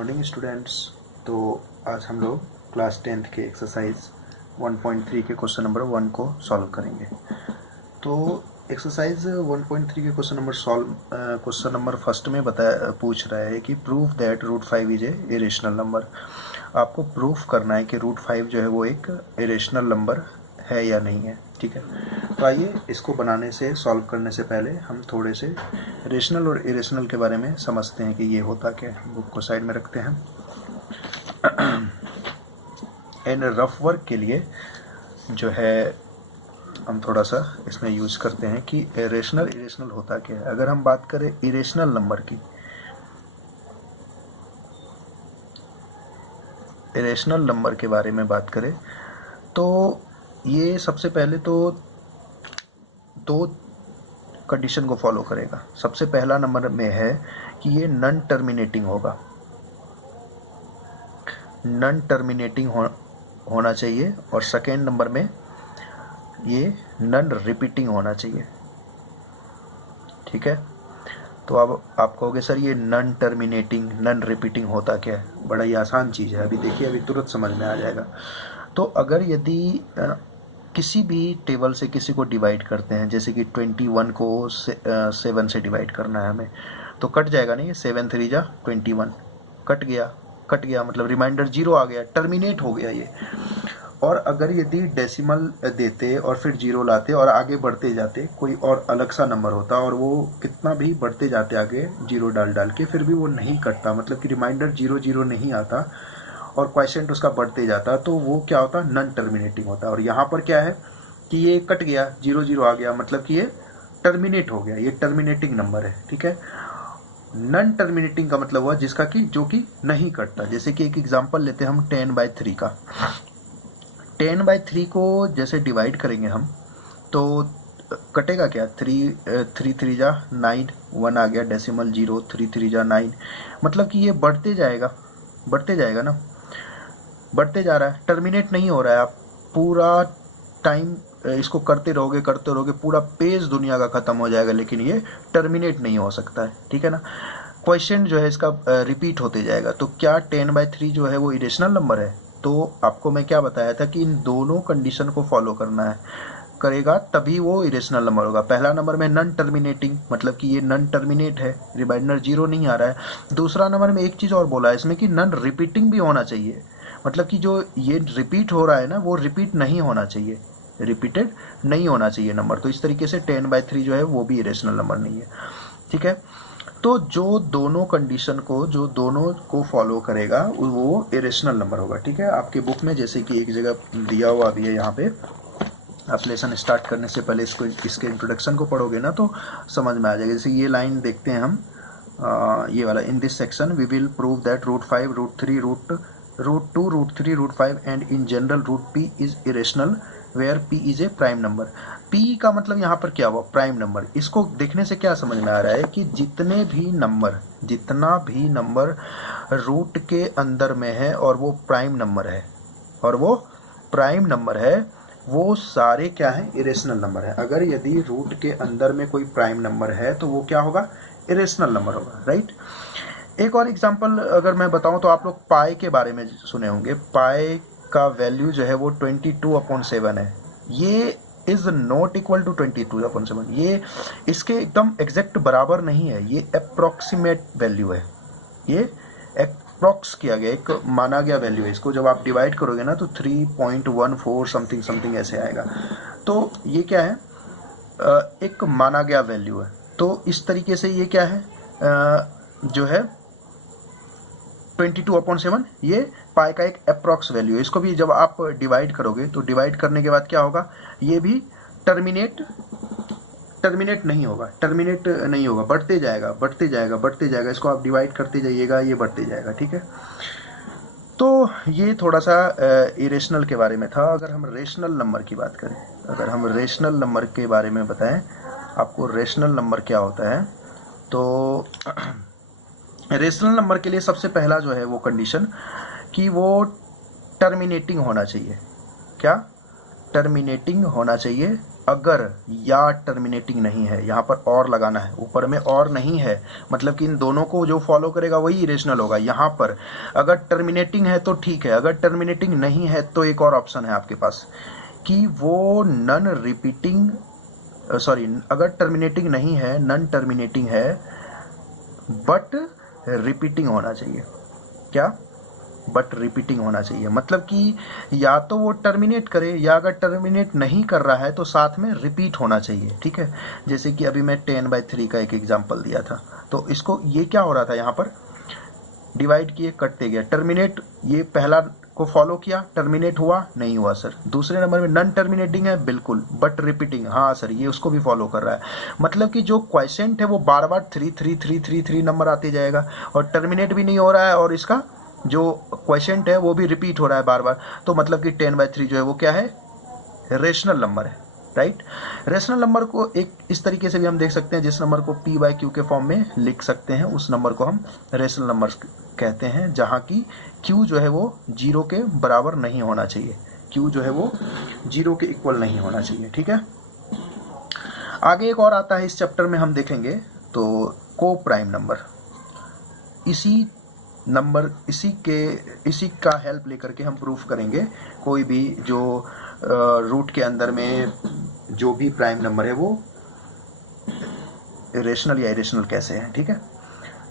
Morning students. तो आज हम लोग क्लास 10th के एक्सरसाइज 1.3 के क्वेश्चन नंबर 1 को सॉल्व करेंगे। तो एक्सरसाइज 1.3 के क्वेश्चन नंबर फर्स्ट में पूछ रहा है कि proof that root 5 is a irrational number. आपको प्रूफ करना है कि रूट 5 जो है वो एक इरेशनल नंबर है या नहीं है। ठीक है, तो आइए इसको बनाने से सॉल्व करने से पहले हम थोड़े से रेशनल और इरेशनल के बारे में समझते हैं कि ये होता क्या है। बुक को साइड में रखते हैं एंड रफ वर्क के लिए जो है हम थोड़ा सा इसमें यूज करते हैं कि रेशनल इरेशनल होता क्या है। अगर हम बात करें इरेशनल नंबर की, इरेशनल नंबर के बारे में बात करें तो ये सबसे पहले तो दो कंडीशन को फॉलो करेगा। सबसे पहला नंबर में है कि ये नॉन टर्मिनेटिंग होगा, नॉन टर्मिनेटिंग होना चाहिए, और सेकेंड नंबर में ये नॉन रिपीटिंग होना चाहिए। ठीक है, तो अब आप कहोगे सर ये नॉन टर्मिनेटिंग नॉन रिपीटिंग होता क्या है। बड़ा ही आसान चीज़ है, अभी देखिए, अभी तुरंत समझ में आ जाएगा। तो अगर यदि किसी भी टेबल से किसी को डिवाइड करते हैं, जैसे कि 21 को 7 से डिवाइड करना है हमें, तो कट जाएगा नहीं, 7 3 जा 21, कट गया मतलब रिमाइंडर 0 आ गया, टर्मिनेट हो गया ये। और अगर यदि डेसिमल देते और फिर 0 लाते और आगे बढ़ते जाते, कोई और अलग सा नंबर होता और वो कितना भी बढ़ते जाते आगे 0 डाल के, फिर भी वो नहीं कटता, मतलब कि रिमाइंडर 0 0 नहीं आता और क्वेश्चन उसका बढ़ते जाता, तो वो क्या होता, नॉन टर्मिनेटिंग होता। और यहाँ पर क्या है कि ये कट गया, 0 0 आ गया, मतलब कि ये टर्मिनेट हो गया, ये टर्मिनेटिंग नंबर है। ठीक है, नॉन टर्मिनेटिंग का मतलब हुआ जिसका कि जो कि नहीं कटता। जैसे कि एक एग्जांपल लेते हैं हम 10/3 का। 10/3 को जैसे डिवाइड करेंगे हम तो कटेगा क्या, 3 3 जा 9, 1 आ गया डेसिमल 0, 3 3 जा 9, मतलब कि ये बढ़ते जाएगा ना, बढ़ते जा रहा है, टर्मिनेट नहीं हो रहा है। आप पूरा टाइम इसको करते रहोगे, पूरा पेज दुनिया का खत्म हो जाएगा, लेकिन ये टर्मिनेट नहीं हो सकता है। ठीक है ना, क्वेश्चन जो है इसका रिपीट होते जाएगा। तो क्या 10/3 जो है वो इरेशनल नंबर है? तो आपको मैं क्या बताया था कि इन दोनों कंडीशन को फॉलो करेगा तभी वो इरेशनल नंबर होगा। पहला नंबर में नॉन टर्मिनेटिंग, मतलब कि ये नॉन टर्मिनेट है, रिमाइंडर 0 नहीं आ रहा है। दूसरा नंबर में एक चीज़ और बोला है इसमें कि नॉन रिपीटिंग भी होना चाहिए, मतलब कि जो ये रिपीट हो रहा है ना, वो रिपीट नहीं होना चाहिए, रिपीटेड नहीं होना चाहिए नंबर। तो इस तरीके से 10/3 जो है वो भी इरेशनल नंबर नहीं है। ठीक है, तो जो दोनों को फॉलो करेगा वो इरेशनल नंबर होगा। ठीक है, आपके बुक में जैसे कि एक जगह दिया हुआ भी है, यहाँ पे आप लेसन स्टार्ट करने से पहले इसके इंट्रोडक्शन को पढ़ोगे ना तो समझ में आ जाएगा। जैसे ये लाइन देखते हैं हम, ये वाला, in this section we will prove that root 5 root 3 root 2 root 3 root 5 and in general root p is irrational where p is a prime number. p का मतलब यहाँ पर क्या हुआ, प्राइम नंबर। इसको देखने से क्या समझ में आ रहा है कि जितना भी नंबर रूट के अंदर में है और वो प्राइम नंबर है, वो सारे क्या है, इरेशनल नंबर है। अगर यदि रूट के अंदर में कोई प्राइम नंबर है तो वो क्या होगा, इरेशनल नंबर होगा। राइट, एक और एग्जांपल अगर मैं बताऊं तो आप लोग पाई के बारे में सुने होंगे। पाई का वैल्यू जो है वो 22/7 है। ये इज नॉट इक्वल टू 22/7, ये इसके एकदम एग्जैक्ट बराबर नहीं है, ये अप्रोक्सीमेट वैल्यू है, ये अप्रोक्स किया गया, एक माना गया वैल्यू है। इसको जब आप डिवाइड करोगे ना तो 3.14 समथिंग ऐसे आएगा। तो ये क्या है, एक माना गया वैल्यू है। तो इस तरीके से ये क्या है, जो है 22/7 ये पाई का एक अप्रॉक्स वैल्यू है। इसको भी जब आप डिवाइड करोगे तो डिवाइड करने के बाद क्या होगा, ये भी टर्मिनेट नहीं होगा, बढ़ते जाएगा। इसको आप डिवाइड करते जाइएगा, ये बढ़ते जाएगा। ठीक है, तो ये थोड़ा सा इरेशनल के बारे में था। अगर हम रेशनल नंबर की बात करें, अगर हम रेशनल नंबर के बारे में बताएं आपको, रेशनल नंबर क्या होता है, तो रेशनल नंबर के लिए सबसे पहला जो है वो कंडीशन कि वो टर्मिनेटिंग होना चाहिए। क्या, टर्मिनेटिंग होना चाहिए, अगर या टर्मिनेटिंग नहीं है, यहाँ पर और लगाना है, ऊपर में और नहीं है, मतलब कि इन दोनों को जो फॉलो करेगा वही इरेशनल होगा। यहाँ पर अगर टर्मिनेटिंग है तो ठीक है, अगर टर्मिनेटिंग नहीं है तो एक और ऑप्शन है आपके पास कि वो नॉन रिपीटिंग, सॉरी, अगर टर्मिनेटिंग नहीं है, नॉन टर्मिनेटिंग है बट रिपीटिंग होना चाहिए। क्या? बट रिपीटिंग होना चाहिए, मतलब कि या तो वो टर्मिनेट करे, या अगर टर्मिनेट नहीं कर रहा है तो साथ में रिपीट होना चाहिए। ठीक है, जैसे कि अभी मैं 10/3 का एक एग्जांपल दिया था, तो इसको ये क्या हो रहा था, यहाँ पर डिवाइड किए, कटते गया, टर्मिनेट, ये पहला को फॉलो किया, टर्मिनेट हुआ नहीं हुआ सर। दूसरे नंबर में नॉन टर्मिनेटिंग है बिल्कुल, बट रिपीटिंग, हाँ सर ये उसको भी फॉलो कर रहा है, मतलब कि जो क्वेश्चन है वो बार बार 3 नंबर आते जाएगा, और टर्मिनेट भी नहीं हो रहा है, और इसका जो क्वेश्चन है वो भी रिपीट हो रहा है बार बार, तो मतलब कि 10/3 जो है वो क्या है, रेशनल नंबर है, राइट। रेशनल नंबर को एक इस तरीके से भी हम देख सकते हैं, जिस नंबर को p/q के फॉर्म में लिख सकते हैं उस नंबर को हम रेशनल नंबर कहते हैं, जहाँ की q जो है वो 0 के बराबर नहीं होना चाहिए, q जो है वो 0 के इक्वल नहीं होना चाहिए। ठीक है, आगे एक और आता है इस चैप्टर में हम देखेंगे, तो को प्राइम नंबर। इसी का हेल्प लेकर के हम प्रूफ करेंगे कोई भी जो रूट के अंदर में जो भी प्राइम नंबर है वो रेशनल या इरेशनल कैसे है। ठीक है,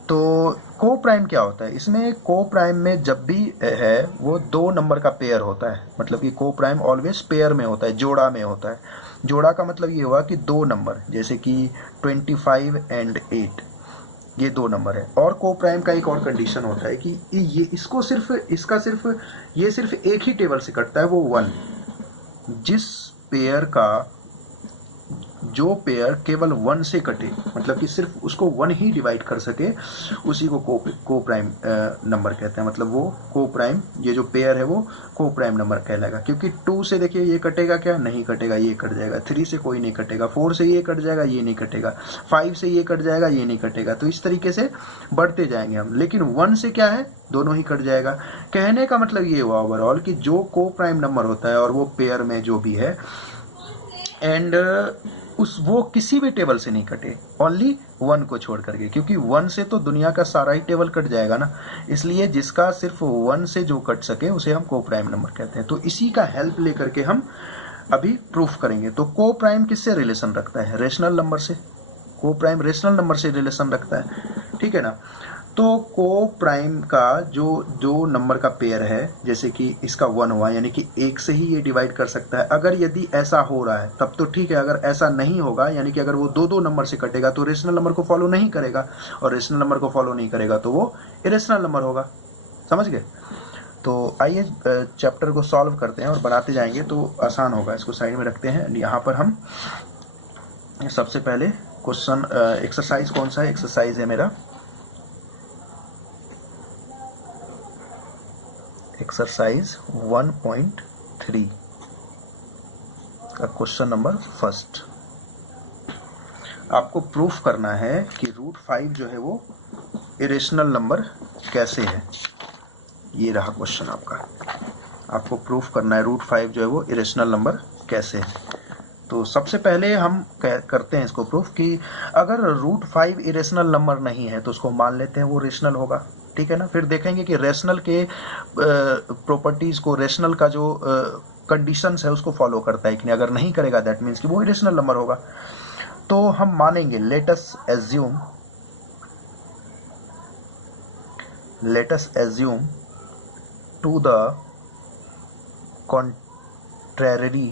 तो को प्राइम क्या होता है, इसमें को प्राइम में जब भी है वो 2 नंबर का पेयर होता है, मतलब कि को प्राइम ऑलवेज पेयर में होता है, जोड़ा में होता है। जोड़ा का मतलब ये हुआ कि 2 नंबर, जैसे कि 25 और 8, ये 2 नंबर है। और को प्राइम का एक और कंडीशन होता है कि ये ये सिर्फ एक ही टेबल से कटता है, वो 1। जिस पेयर का जो पेयर केवल 1 से कटे, मतलब कि सिर्फ उसको 1 ही डिवाइड कर सके, उसी को को प्राइम नंबर कहते हैं, मतलब वो को प्राइम, ये जो पेयर है वो को प्राइम नंबर कहलाएगा। क्योंकि 2 से देखिए ये कटेगा क्या, नहीं कटेगा, ये कट जाएगा। 3 से कोई नहीं कटेगा, 4 से ये कट जाएगा, ये नहीं कटेगा, 5 से ये कट जाएगा, ये नहीं कटेगा। तो इस तरीके से बढ़ते जाएंगे हम, लेकिन 1 से क्या है, दोनों ही कट जाएगा। कहने का मतलब ये हुआ ओवरऑल कि जो को प्राइम नंबर होता है और वो पेयर में जो भी है, एंड वो किसी भी टेबल से नहीं कटे, ओनली 1 को छोड़ करके, क्योंकि 1 से तो दुनिया का सारा ही टेबल कट जाएगा ना, इसलिए जिसका सिर्फ 1 से जो कट सके उसे हम को प्राइम नंबर कहते हैं। तो इसी का हेल्प लेकर के हम अभी प्रूफ करेंगे। तो को प्राइम किससे रिलेशन रखता है, रेशनल नंबर से। को प्राइम रेशनल नंबर से रिलेशन रखता है, ठीक है ना। तो को प्राइम का जो नंबर का पेयर है, जैसे कि इसका 1 हुआ, यानी कि 1 से ही ये डिवाइड कर सकता है। अगर यदि ऐसा हो रहा है तब तो ठीक है, अगर ऐसा नहीं होगा, यानी कि अगर वो 2 नंबर से कटेगा तो रेशनल नंबर को फॉलो नहीं करेगा, और रेशनल नंबर को फॉलो नहीं करेगा तो वो इरेशनल नंबर होगा। समझ गए। तो आइए चैप्टर को सॉल्व करते हैं और बनाते जाएंगे तो आसान होगा। इसको साइड में रखते हैं। यहाँ पर हम सबसे पहले क्वेश्चन एक्सरसाइज, कौन सा एक्सरसाइज है मेरा, एक्सरसाइज 1.3 का क्वेश्चन नंबर फर्स्ट। आपको प्रूफ करना है कि √5 जो है वो इरेशनल नंबर कैसे है। ये रहा क्वेश्चन आपका, आपको प्रूफ करना है √5 जो है वो इरेशनल नंबर कैसे है। तो सबसे पहले हम करते हैं इसको प्रूफ कि अगर √5 इरेशनल नंबर नहीं है तो उसको मान लेते हैं वो रेशनल होगा, ठीक है ना। फिर देखेंगे कि रेशनल के प्रॉपर्टीज को, रेशनल का जो कंडीशंस है उसको फॉलो करता है कि नहीं। अगर नहीं करेगा दैट मीन्स कि वो इरेशनल नंबर होगा। तो हम मानेंगे, let us assume to the contrary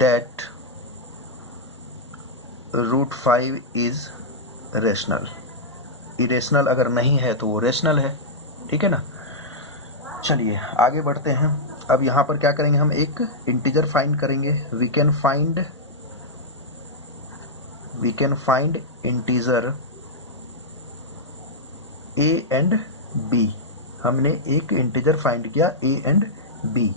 that √5 is rational. Irrational अगर नहीं है तो वो रेशनल है, ठीक है ना। चलिए आगे बढ़ते हैं। अब यहाँ पर क्या करेंगे, हम एक इंटीजर फाइंड करेंगे। We can find integer a and b। हमने एक इंटीजर फाइंड किया a एंड b।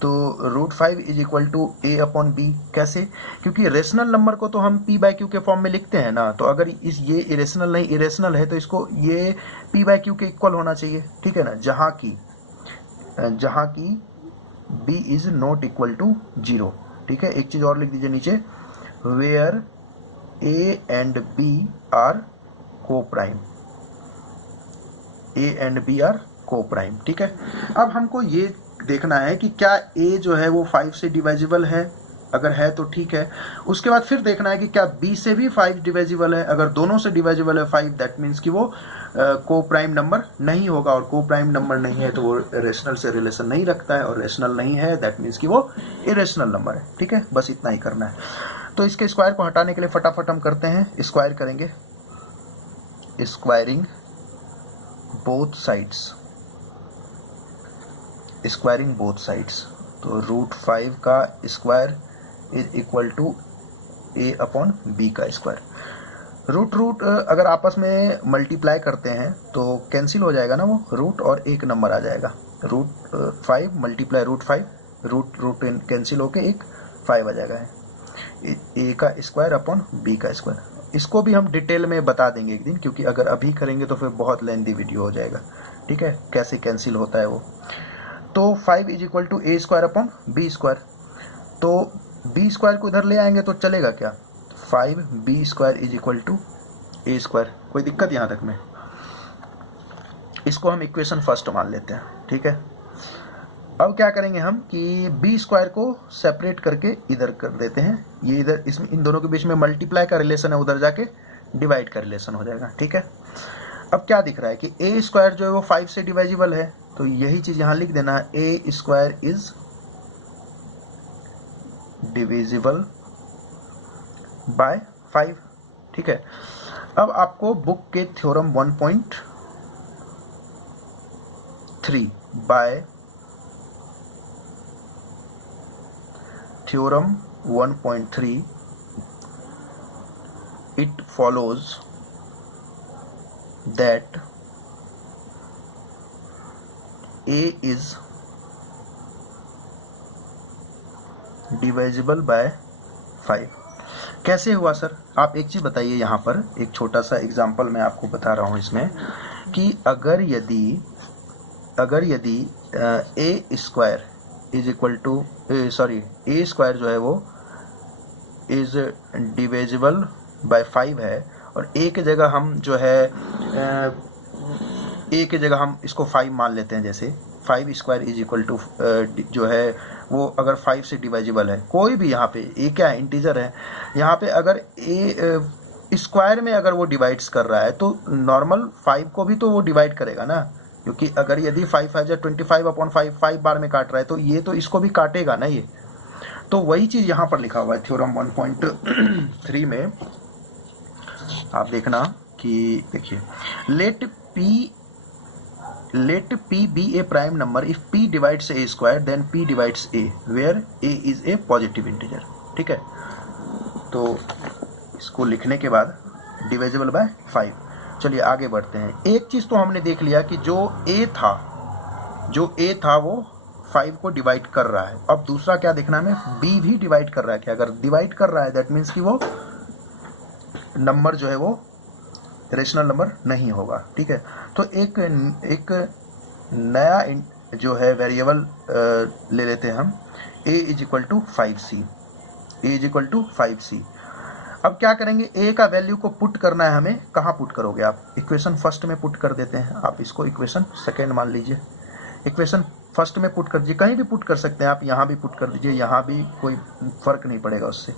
तो √5 इज इक्वल टू a/b। कैसे? क्योंकि रेशनल नंबर को तो हम p/q के फॉर्म में लिखते हैं ना। तो अगर ये इरेशनल नहीं, इरेशनल है तो इसको ये p/q के इक्वल होना चाहिए, ठीक है ना। जहाँ की b is not equal to 0। ठीक है, एक चीज और लिख दीजिए नीचे, where a and b are coprime, a and b are coprime. ठीक है, अब हमको ये देखना है कि क्या a जो है वो 5 से डिवाइजिबल है, अगर है तो ठीक है। उसके बाद फिर देखना है कि क्या b से भी 5 डिवाइजिबल है, अगर दोनों से डिवाइजिबल है 5, दैट मीन्स कि वो को प्राइम नंबर नहीं होगा, और को प्राइम नंबर नहीं है तो वो रेशनल से रिलेशन नहीं रखता है, और रेशनल नहीं है दैट मीन्स कि वो इरेशनल नंबर है। ठीक है, बस इतना ही करना है। तो इसके स्क्वायर को हटाने के लिए फटाफट हम करते हैं, स्क्वायर करेंगे, squaring both sides, squaring both sides. तो √5 का square is equal to a upon b का स्क्वायर। रूट अगर आपस में मल्टीप्लाई करते हैं तो कैंसिल हो जाएगा ना, वो रूट और एक नंबर आ जाएगा, √5 मल्टीप्लाई √5, रूट कैंसिल होके एक 5 आ जाएगा, a का स्क्वायर अपॉन b का स्क्वायर। इसको भी हम डिटेल में बता देंगे एक दिन, क्योंकि अगर अभी करेंगे तो फिर बहुत लेंथी वीडियो हो जाएगा। ठीक है, कैसे कैंसिल होता है वो। तो 5 is equal to a square upon b square. तो b स्क्वायर को इधर ले आएंगे तो चलेगा क्या, 5b square is equal to a square. कोई दिक्कत यहाँ तक में, इसको हम इक्वेशन फर्स्ट मान लेते हैं। ठीक है, अब क्या करेंगे हम कि b स्क्वायर को सेपरेट करके इधर कर देते हैं, ये इधर इसमें इन दोनों के बीच में मल्टीप्लाई का रिलेशन है, उधर जाके डिवाइड का रिलेशन हो जाएगा। ठीक है, अब क्या दिख रहा है कि a स्क्वायर जो है वो 5 से डिवाइजिबल है, तो यही चीज यहाँ लिख देना है, a square is divisible by 5। ठीक है, अब आपको बुक के theorem 1.3 bye theorem 1.3 it follows that a is divisible by 5। कैसे हुआ सर, आप एक चीज बताइए, यहाँ पर एक छोटा सा एग्जांपल मैं आपको बता रहा हूँ इसमें, कि अगर यदि a square is equal to a square जो है वो इज डिविजिबल बाय 5 है, और a की जगह हम जो है a की जगह हम इसको 5 मान लेते हैं, जैसे 5 स्क्वायर इज इक्वल टू जो है वो अगर 5 से डिवाइजिबल है, कोई भी यहाँ पे a क्या है, इंटीजर है, यहाँ पे अगर a स्क्वायर में अगर वो डिवाइड्स कर रहा है तो नॉर्मल 5 को भी तो वो डिवाइड करेगा ना, क्योंकि अगर यदि 5 5 या 25 अपॉन 5 बार में काट रहा है तो ये तो इसको भी काटेगा ना ये। तो वही चीज़ यहाँ पर लिखा हुआ है थ्योरम 1.3 में, आप देखना कि देखिए, let p be a prime number if p divides a square then p divides a where a is a positive integer। ठीक है, तो इसको लिखने के बाद डिविजिबल बाय 5। चलिए आगे बढ़ते हैं। एक चीज़ तो हमने देख लिया कि जो a था वो 5 को डिवाइड कर रहा है। अब दूसरा क्या देखना है हमें, b भी डिवाइड कर रहा है क्या, अगर डिवाइड कर रहा है दैट मीन्स कि वो नंबर जो है वो रेशनल नंबर नहीं होगा। ठीक है, तो एक नया जो है वेरिएबल ले लेते हैं हम, a is equal to 5c, a is equal to 5c। अब क्या करेंगे, a का वैल्यू को पुट करना है हमें, कहाँ पुट करोगे आप, इक्वेशन फर्स्ट में पुट कर देते हैं, आप इसको इक्वेशन सेकेंड मान लीजिए, इक्वेशन फर्स्ट में पुट कर दीजिए, कहीं भी पुट कर सकते हैं आप, यहाँ भी पुट कर दीजिए, यहाँ भी कोई फर्क नहीं पड़ेगा उससे।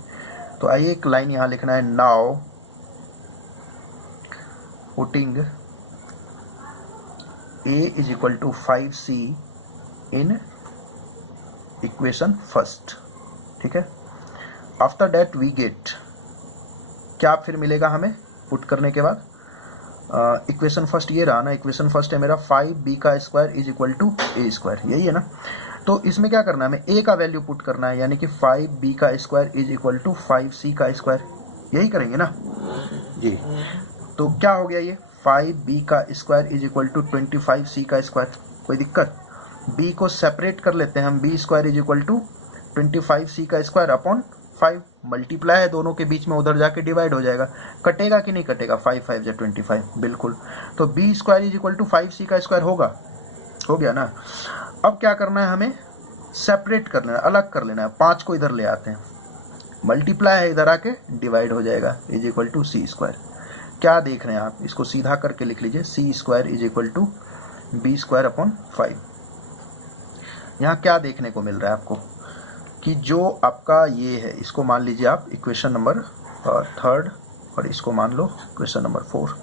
तो आइए एक लाइन यहाँ लिखना है, now putting a is equal to 5c in equation first. ठीक है, आफ्टर दैट वी गेट, क्या फिर मिलेगा हमें पुट करने के बाद, इक्वेशन फर्स्ट ये रहा ना, इक्वेशन फर्स्ट है मेरा 5b का square is equal to a square, यही है ना। तो इसमें क्या करना है, हमें a का वैल्यू पुट करना है, यानी कि 5b का square is equal to 5c का स्क्वायर, यही करेंगे ना जी। तो क्या हो गया, ये 5b का square is equal to 25c का स्क्वायर। कोई दिक्कत, b को सेपरेट कर लेते हैं हम, b square is equal to 25c का स्क्वायर अपॉन 5, मल्टीप्लाई है दोनों के बीच में, उधर जाके डिवाइड हो जाएगा, कटेगा कि नहीं कटेगा, 5 5 या 25 बिल्कुल। तो b square is equal to 5c का स्क्वायर होगा, हो गया ना। अब क्या करना है हमें, सेपरेट कर लेना, अलग कर लेना है। 5 को इधर ले आते हैं, मल्टीप्लाई है इधर आके डिवाइड हो जाएगा, is equal to c square. क्या देख रहे हैं आप, इसको सीधा करके लिख लीजिए, C square is equal to B square upon 5। यहाँ क्या देखने को मिल रहा है आपको कि जो आपका ये है, इसको मान लीजिए आप इक्वेशन नंबर 3 और इसको मान लो इक्वेशन नंबर 4।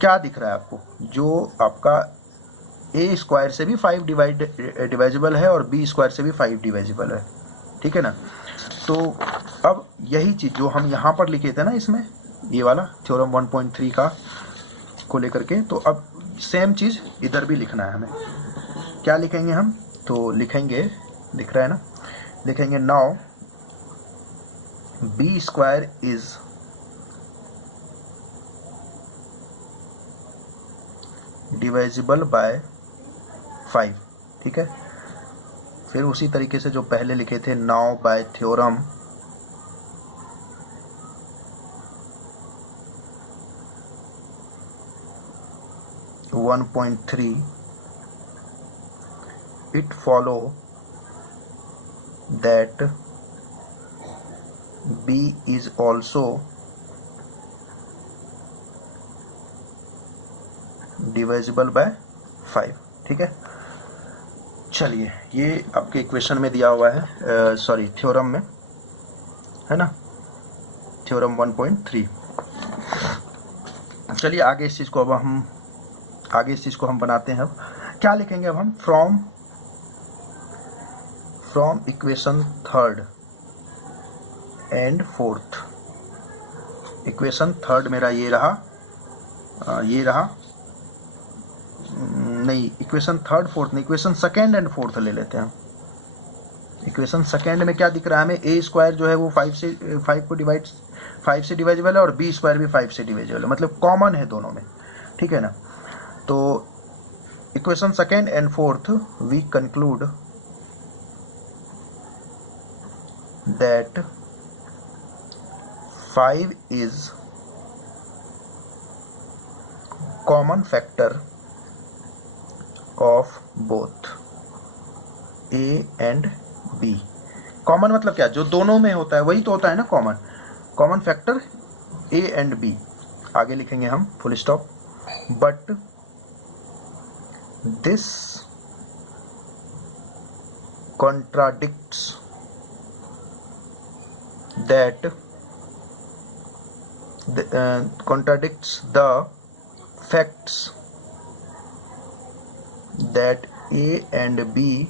क्या दिख रहा है आपको, जो आपका ए स्क्वायर से भी 5 डिवाइजिबल है और बी स्क्वायर से भी 5 डिवाइजिबल है, ठीक है ना। तो अब यही चीज़ जो हम यहाँ पर लिखे थे ना, इसमें ये वाला थ्योरम 1.3 का को लेकर के, तो अब सेम चीज़ इधर भी लिखना है हमें। क्या लिखेंगे हम, तो लिखेंगे, दिख रहा है ना, लिखेंगे now B square is divisible by 5, ठीक है। फिर उसी तरीके से जो पहले लिखे थे, now bye theorem 1.3 it follow that B is also divisible by 5, ठीक है। चलिए, ये आपके इक्वेशन में दिया हुआ है, सॉरी थ्योरम में है ना, थ्योरम 1.3। चलिए आगे इस चीज़ को हम बनाते हैं। अब क्या लिखेंगे, अब हम फ्रॉम इक्वेशन 3 एंड 4। इक्वेशन 3 मेरा ये रहा, नहीं, इक्वेशन 3, 4 नहीं, इक्वेशन 2 एंड 4 ले लेते हैं। इक्वेशन 2 में क्या दिख रहा है हमें, ए स्क्वायर जो है वो 5 से डिवाइजिबल है और बी स्क्वायर भी 5 से डिवाइजिबल है, मतलब कॉमन है दोनों में, ठीक है ना। तो equation 2 and 4 we conclude that 5 is common factor of both a and b. Common मतलब क्या, जो दोनों में होता है वही तो होता है ना common factor a and b. आगे लिखेंगे हम full stop, but this contradicts the facts that A and B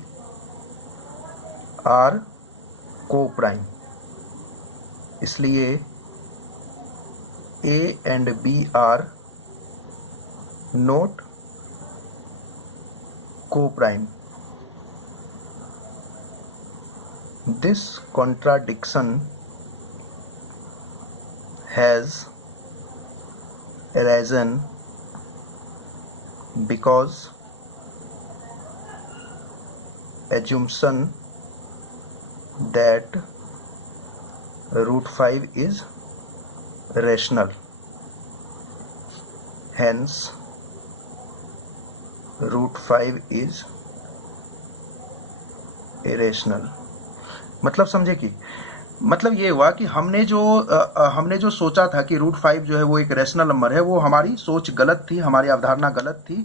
are co-prime। इसलिए A and B are not co-prime। This contradiction has arisen because assumption that root 5 is rational, hence root 5 is irrational। मतलब समझे कि मतलब ये हुआ कि हमने जो सोचा था कि रूट 5 जो है वो एक रैशनल नंबर है, वो हमारी सोच गलत थी, हमारी अवधारणा गलत थी।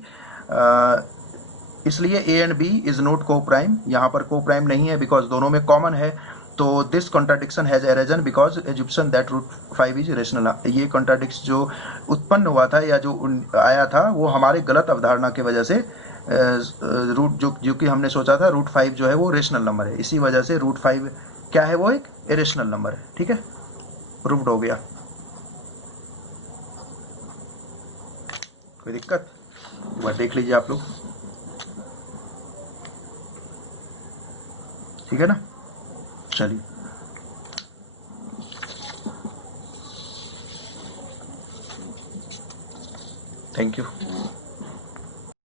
इसलिए a and b is not coprime, यहाँ पर को प्राइम नहीं है बिकॉज दोनों में कॉमन है। तो this contradiction has arisen because assumption that root 5 is rational. ये कॉन्ट्राडिक्शन जो उत्पन्न हुआ था या जो आया था वो हमारे गलत अवधारणा की वजह से रूट जो कि हमने सोचा था रूट 5 जो है वो रेशनल नंबर है, इसी वजह से रूट 5 क्या है, वो एक इरेशनल नंबर है। ठीक है, प्रूव्ड हो गया। कोई दिक्कत, एक बार देख लीजिए आप लोग, ठीक है ना। चलिए, थैंक यू।